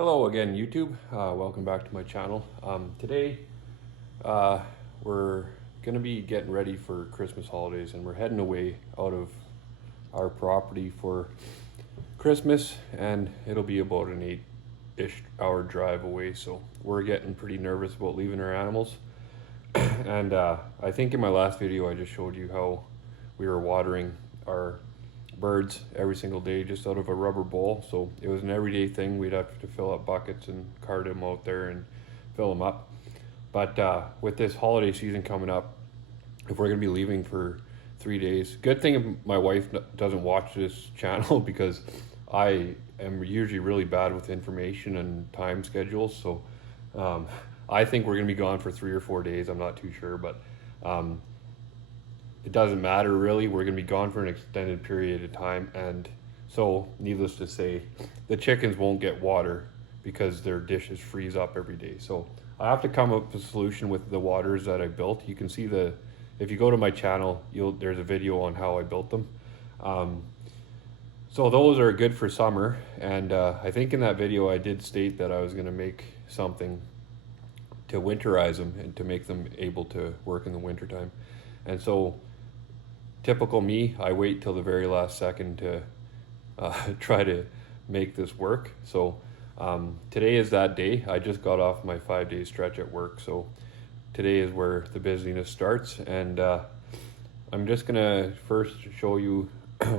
Hello again, YouTube. Welcome back to my channel. Today, we're going to be getting ready for Christmas holidays, and we're heading away out of our property for Christmas, and it'll be about an 8-ish hour drive away. So we're getting pretty nervous about leaving our animals. And I think in my last video, I just showed you how we were watering our birds every single day just out of a rubber bowl. So it was an everyday thing. We'd have to fill up buckets and cart them out there and fill them up. But with this holiday season coming up, if we're going to be leaving for 3 days, good thing my wife doesn't watch this channel because I am usually really bad with information and time schedules. So I think we're going to be gone for 3 or 4 days. I'm not too sure, but it doesn't matter really. We're going to be gone for an extended period of time, and so needless to say, the chickens won't get water because their dishes freeze up every day. So I have to come up with a solution with the waters that I built. You can see if you go to my channel, there's a video on how I built them. So those are good for summer, and I think in that video I did state that I was going to make something to winterize them and to make them able to work in the wintertime. And so typical me, I wait till the very last second to try to make this work. So today is that day. I just got off my 5-day stretch at work, so today is where the busyness starts. And I'm just gonna first show you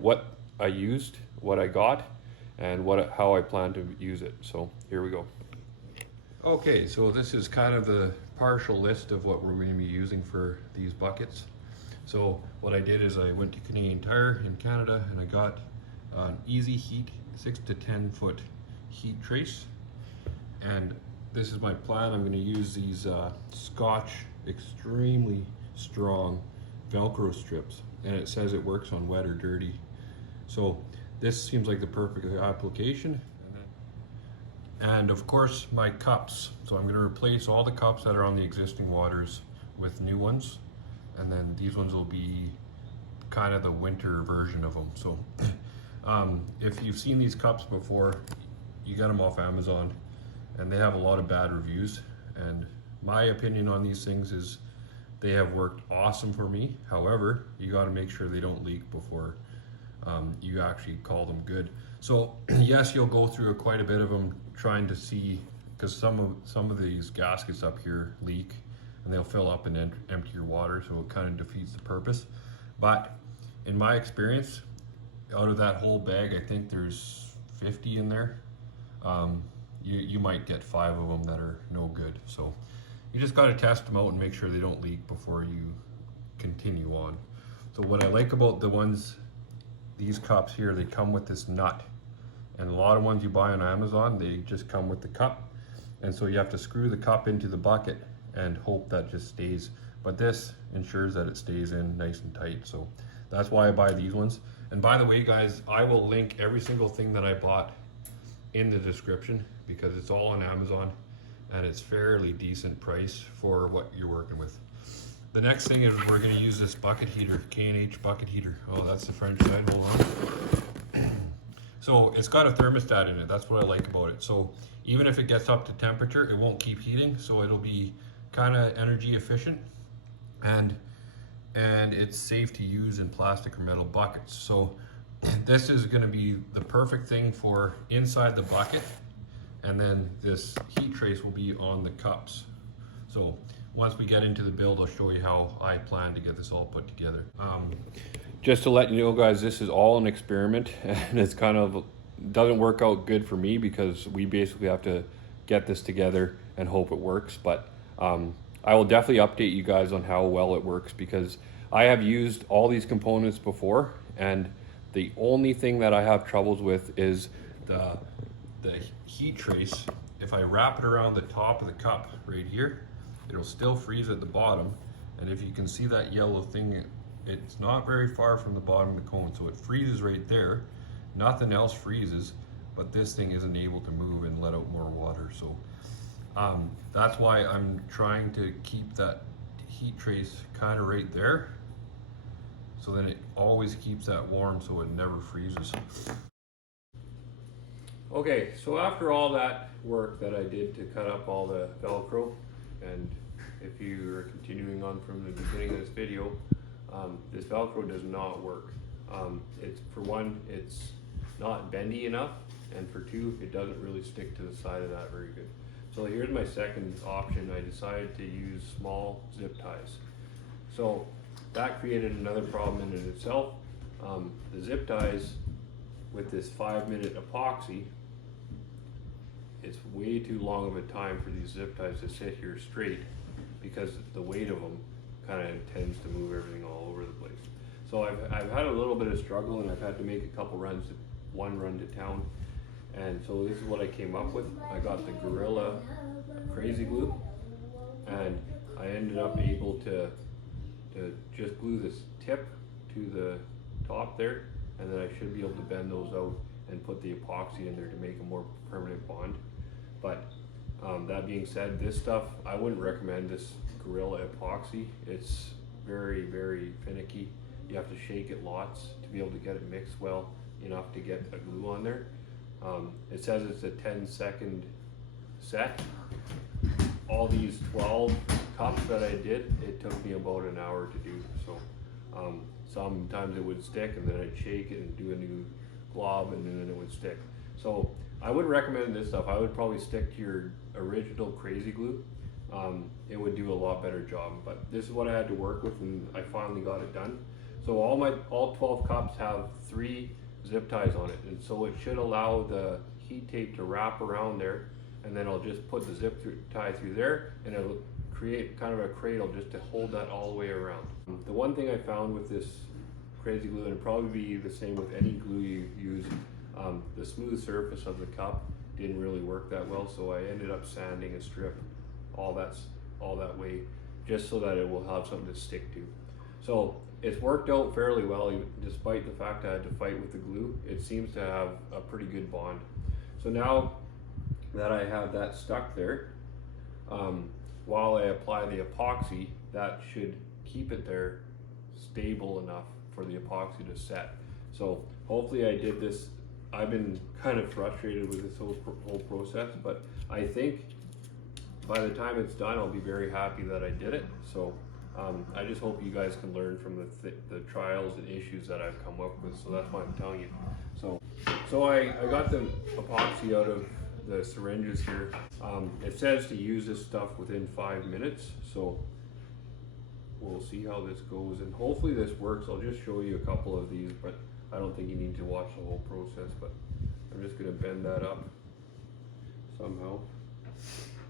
what I used, what I got, and how I plan to use it. So here we go. Okay, so this is kind of the partial list of what we're going to be using for these buckets. So what I did is I went to Canadian Tire in Canada and I got an Easy Heat 6 to 10 foot heat trace. And this is my plan. I'm going to use these Scotch extremely strong Velcro strips, and it says it works on wet or dirty. So this seems like the perfect application. And of course my cups. So I'm going to replace all the cups that are on the existing waters with new ones. And then these ones will be kind of the winter version of them. So if you've seen these cups before, you get them off Amazon and they have a lot of bad reviews. And my opinion on these things is they have worked awesome for me. However, you got to make sure they don't leak before you actually call them good. So yes, you'll go through quite a bit of them trying to see, because some of these gaskets up here leak and they'll fill up and empty your water, so it kind of defeats the purpose. But in my experience, out of that whole bag, I think there's 50 in there. You might get 5 of them that are no good. So you just got to test them out and make sure they don't leak before you continue on. So what I like about these cups here, they come with this nut. And a lot of ones you buy on Amazon, they just come with the cup. And so you have to screw the cup into the bucket and hope that just stays. But this ensures that it stays in nice and tight. So that's why I buy these ones. And by the way, guys, I will link every single thing that I bought in the description because it's all on Amazon and it's fairly decent price for what you're working with. The next thing is we're gonna use this bucket heater, K&H bucket heater. Oh, that's the French side, hold on. So it's got a thermostat in it, that's what I like about it. So even if it gets up to temperature, it won't keep heating, so it'll be kind of energy efficient, and it's safe to use in plastic or metal buckets. So this is going to be the perfect thing for inside the bucket, and then this heat trace will be on the cups. So once we get into the build, I'll show you how I plan to get this all put together. Just to let you know, guys, this is all an experiment, and it's kind of doesn't work out good for me because we basically have to get this together and hope it works. But I will definitely update you guys on how well it works, because I have used all these components before, and the only thing that I have troubles with is the heat trace. If I wrap it around the top of the cup right here, it'll still freeze at the bottom. And if you can see that yellow thing, it's not very far from the bottom of the cone, so it freezes right there. Nothing else freezes, but this thing isn't able to move and let out more water. So that's why I'm trying to keep that heat trace kind of right there, so then it always keeps that warm so it never freezes. Okay, so after all that work that I did to cut up all the Velcro, and if you are continuing on from the beginning of this video, this Velcro does not work. It's, for one, it's not bendy enough, and for two, it doesn't really stick to the side of that very good. So here's my second option. I decided to use small zip ties. So that created another problem in and itself. The zip ties with this 5-minute epoxy, it's way too long of a time for these zip ties to sit here straight because the weight of them kind of tends to move everything all over the place. So I've had a little bit of struggle, and I've had to make a couple runs, one run to town. And so this is what I came up with. I got the Gorilla Crazy Glue, and I ended up able to just glue this tip to the top there, and then I should be able to bend those out and put the epoxy in there to make a more permanent bond. But that being said, this stuff, I wouldn't recommend this Gorilla epoxy. It's very, very finicky. You have to shake it lots to be able to get it mixed well enough to get a glue on there. It says it's a 10-second set. All these 12 cups that I did, it took me about an hour to do. So sometimes it would stick, and then I'd shake it and do a new glob, and then it would stick. So I would recommend this stuff. I would probably stick to your original Crazy Glue. It would do a lot better job, but this is what I had to work with, and I finally got it done. So all 12 cups have 3 zip ties on it, and so it should allow the heat tape to wrap around there, and then I'll just put the zip tie through there, and it'll create kind of a cradle just to hold that all the way around. The one thing I found with this Crazy Glue, and it'd probably be the same with any glue you use, the smooth surface of the cup didn't really work that well, so I ended up sanding a strip all that way, just so that it will have something to stick to. So it's worked out fairly well, despite the fact I had to fight with the glue. It seems to have a pretty good bond. So now that I have that stuck there, while I apply the epoxy, that should keep it there stable enough for the epoxy to set. So hopefully I did this. I've been kind of frustrated with this whole process, but I think by the time it's done, I'll be very happy that I did it. So I just hope you guys can learn from the trials and issues that I've come up with. So that's why I'm telling you. So I got the epoxy out of the syringes here. It says to use this stuff within 5 minutes. So we'll see how this goes, and hopefully this works. I'll just show you a couple of these, but I don't think you need to watch the whole process. But I'm just going to bend that up somehow,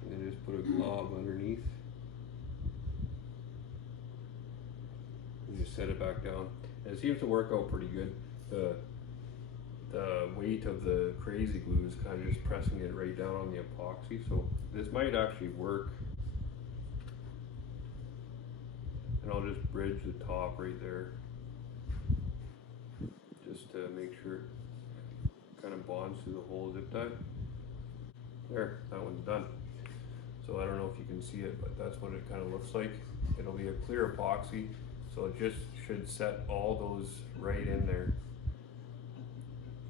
and then just put a glob underneath. Just set it back down, and it seems to work out pretty good. The weight of the Crazy Glue is kind of just pressing it right down on the epoxy, so this might actually work. And I'll just bridge the top right there, just to make sure it kind of bonds through the whole zip tie. There, that one's done. So I don't know if you can see it, but that's what it kind of looks like. It'll be a clear epoxy. So it just should set all those right in there,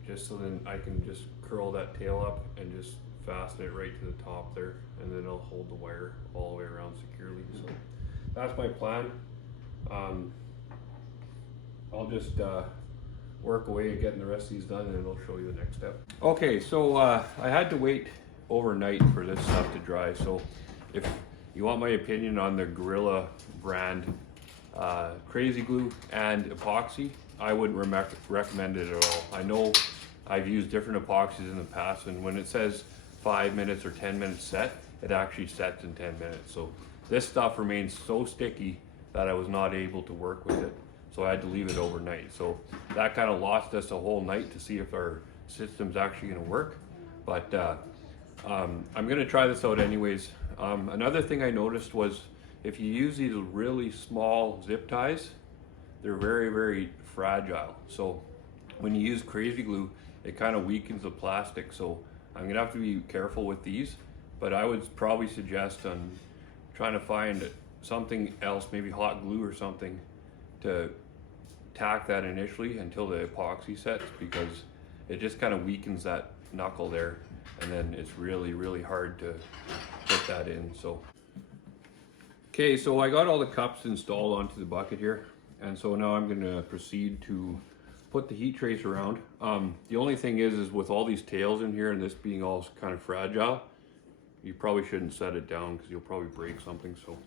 just so then I can just curl that tail up and just fasten it right to the top there, and then I'll hold the wire all the way around securely. So that's my plan. I'll just work away at getting the rest of these done, and then I'll show you the next step. Okay, so I had to wait overnight for this stuff to dry. So if you want my opinion on the Gorilla brand Crazy Glue and epoxy, I wouldn't recommend it at all. I know I've used different epoxies in the past, and when it says 5 minutes or 10 minutes set, it actually sets in 10 minutes. So this stuff remains so sticky that I was not able to work with it. So I had to leave it overnight. So that kind of lost us a whole night to see if our system's actually gonna work. But I'm gonna try this out anyways. Another thing I noticed was if you use these really small zip ties, they're very, very fragile. So when you use Crazy Glue, it kind of weakens the plastic. So I'm gonna have to be careful with these, but I would probably suggest trying to find something else, maybe hot glue or something, to tack that initially until the epoxy sets, because it just kind of weakens that knuckle there, and then it's really hard to put that in. So okay, so I got all the cups installed onto the bucket here, and so now I'm going to proceed to put the heat trace around. The only thing is with all these tails in here and this being all kind of fragile, you probably shouldn't set it down because you'll probably break something. So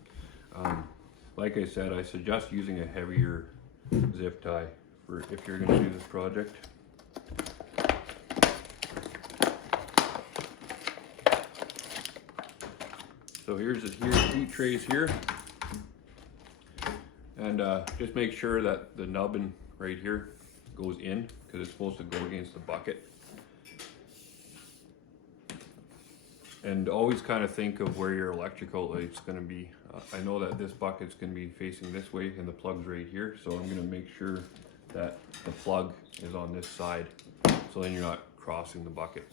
like I said, I suggest using a heavier zip tie for if you're going to do this project. So here's the heat trace here, and just make sure that the nubbin right here goes in because it's supposed to go against the bucket. And always kind of think of where your electric outlet's going to be. I know that this bucket's going to be facing this way and the plug's right here, so I'm going to make sure that the plug is on this side, so then you're not crossing the bucket.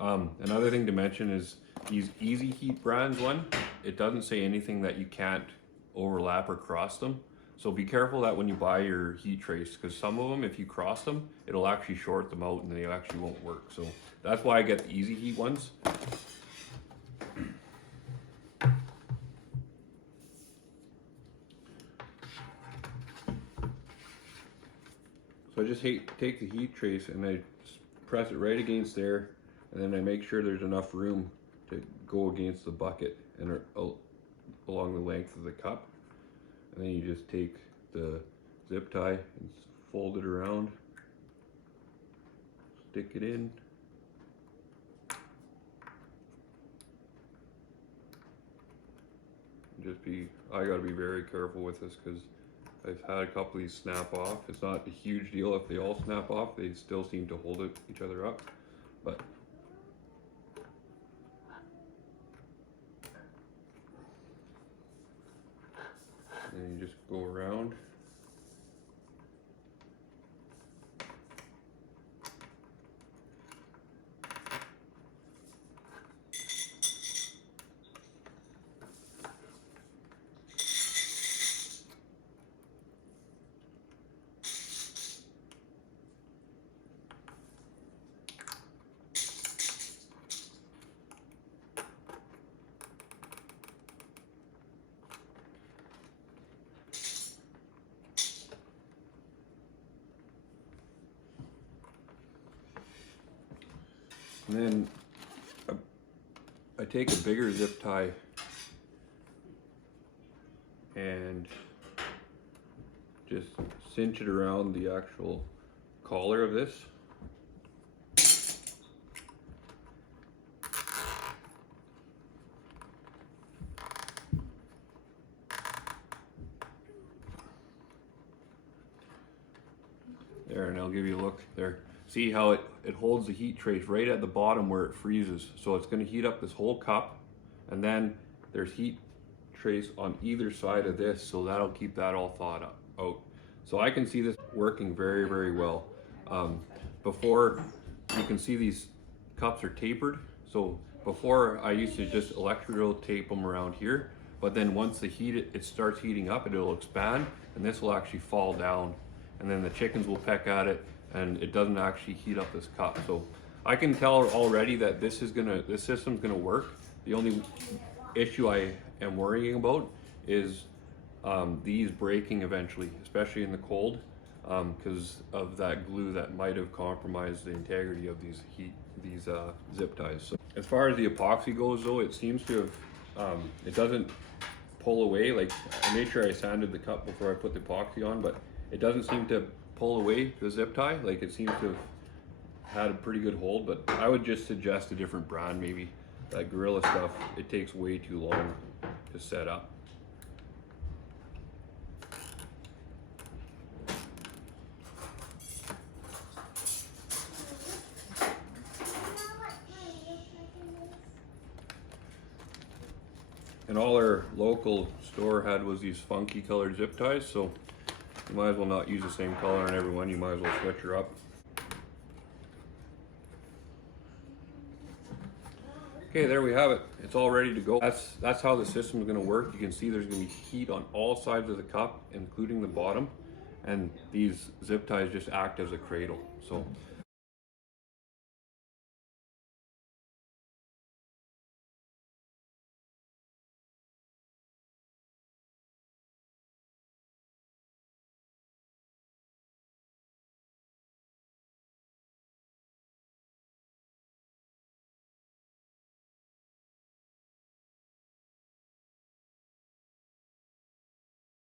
Another thing to mention is these Easy Heat brands it doesn't say anything that you can't overlap or cross them. So be careful that when you buy your heat trace, because some of them, if you cross them, it'll actually short them out and they actually won't work. So that's why I get the Easy Heat ones. So I just take the heat trace and I press it right against there, and then I make sure there's enough room to go against the bucket and along the length of the cup. And then you just take the zip tie and fold it around, stick it in. I gotta be very careful with this because I've had a couple of these snap off. It's not a huge deal if they all snap off, they still seem to hold each other up. But then you just go around. And then I take a bigger zip tie and just cinch it around the actual collar of this. There, and I'll give you a look there. See how it holds the heat trace right at the bottom where it freezes. So it's going to heat up this whole cup, and then there's heat trace on either side of this, so that'll keep that all thawed out. So I can see this working very well. Before, you can see these cups are tapered. So before I used to just electrical tape them around here, but then once it starts heating up, it'll expand, and this will actually fall down, and then the chickens will peck at it, and it doesn't actually heat up this cup. So I can tell already that this system's gonna work. The only issue I am worrying about is these breaking eventually, especially in the cold, because of that glue that might have compromised the integrity of these zip ties. So as far as the epoxy goes though, it seems to have, it doesn't pull away. Like, I made sure I sanded the cup before I put the epoxy on, but it doesn't seem to pull away the zip tie. Like, it seems to have had a pretty good hold, but I would just suggest a different brand maybe. That Gorilla stuff, it takes way too long to set up. And all our local store had was these funky colored zip ties, so you might as well not use the same color on every one. You might as well switch her up. Okay, there we have it. It's all ready to go. That's how the system is going to work. You can see there's going to be heat on all sides of the cup, including the bottom, and these zip ties just act as a cradle. So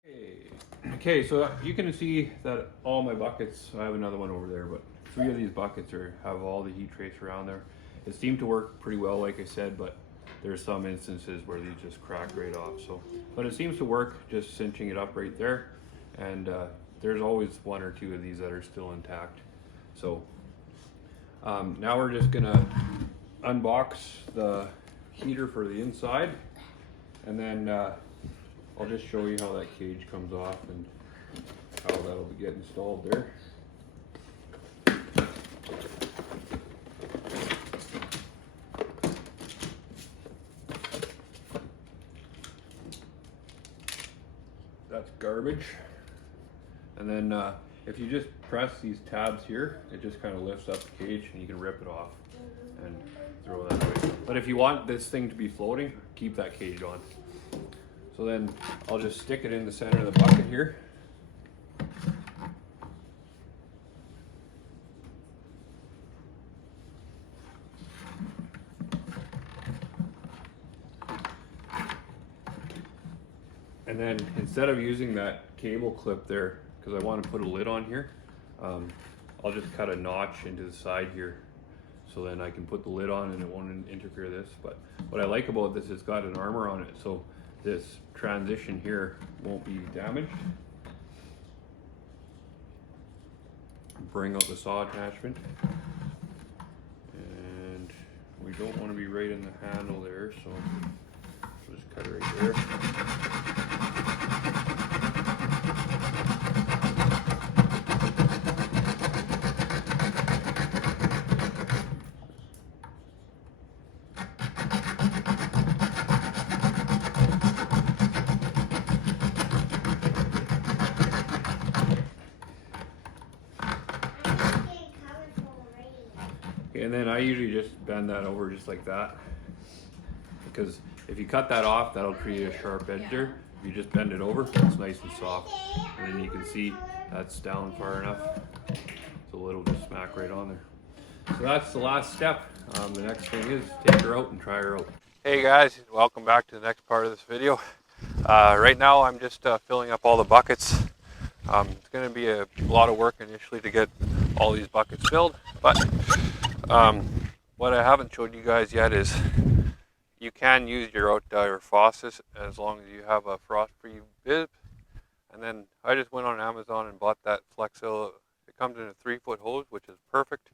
Okay, so you can see that all my buckets, I have another one over there, but 3 of these buckets have all the heat trace around there. It seemed to work pretty well, like I said, but there's some instances where they just crack right off. So, but it seems to work just cinching it up right there, and there's always 1 or 2 of these that are still intact. So now we're just gonna unbox the heater for the inside, and then I'll just show you how that cage comes off and how that'll get installed there. That's garbage. And then if you just press these tabs here, it just kind of lifts up the cage and you can rip it off and throw that away. But if you want this thing to be floating, keep that cage on. So then I'll just stick it in the center of the bucket here. And then instead of using that cable clip there, because I want to put a lid on here, I'll just cut a notch into the side here. So then I can put the lid on and it won't interfere this. But what I like about this, it's got an armor on it. So this transition here won't be damaged. Bring out the saw attachment. And we don't want to be right in the handle there, so we'll just cut it right there. And then I usually just bend that over just like that, because if you cut that off, that'll create a sharp edge there. If you just bend it over, it's nice and soft, and then you can see that's down far enough, so it'll just smack right on there. So that's the last step. The next thing is take her out and try her out. Hey guys, welcome back to the next part of this video. Right now I'm just filling up all the buckets. It's going to be a lot of work initially to get all these buckets filled, but what I haven't showed you guys yet is you can use your outdyer faucets as long as you have a frost-free bib. And then I just went on Amazon and bought that Flexil. It comes in a 3-foot hose, which is perfect.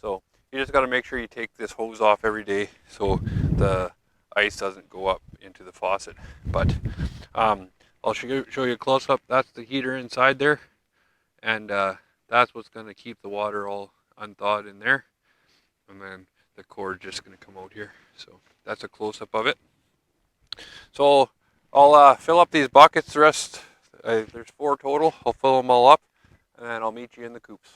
So you just got to make sure you take this hose off every day so the ice doesn't go up into the faucet. But I'll show you a close-up. That's the heater inside there, and that's what's going to keep the water all unthawed in there. And then the cord just going to come out here. So that's a close-up of it. So I'll fill up these buckets. The rest, there's 4 total. I'll fill them all up, and then I'll meet you in the coops.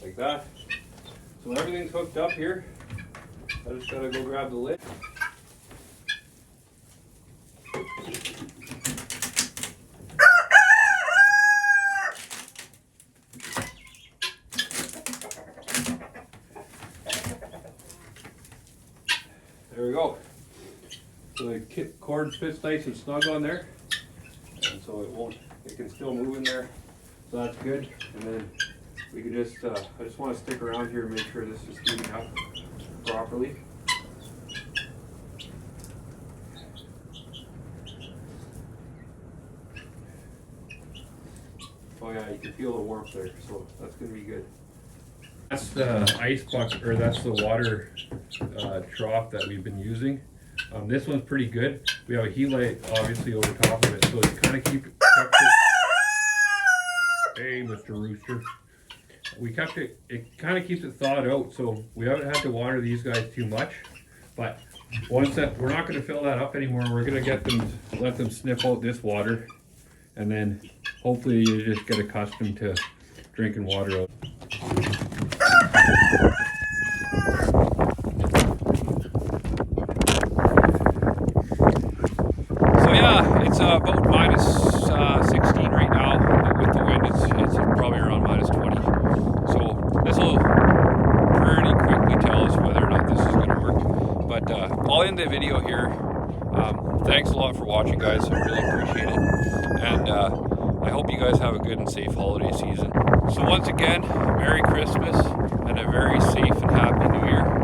Like that. So everything's hooked up here. I just gotta go grab the lid. There we go. So the cord fits nice and snug on there, and so it can still move in there. So that's good. And then we can just, I just want to stick around here and make sure this is heating up properly. Oh yeah, you can feel the warmth there, so that's going to be good. That's the ice bucket, or that's the water trough that we've been using. This one's pretty good. We have a heat light obviously over top of it, so it kind of kept it. Hey, Mr. Rooster. We kept it, it kind of keeps it thawed out, so we haven't had to water these guys too much. But once that, we're not going to fill that up anymore. We're going to let them sniff out this water, and then hopefully you just get accustomed to drinking water out. So yeah, it's about minus 16 right now. With the wind, it's probably around minus 20. So this will pretty quickly tell us whether or not this is going to work. But I'll end the video here. Thanks a lot for watching, guys. I really appreciate it. And I hope you guys have a good and safe holiday season. So once again, Merry Christmas and a very safe and happy New Year.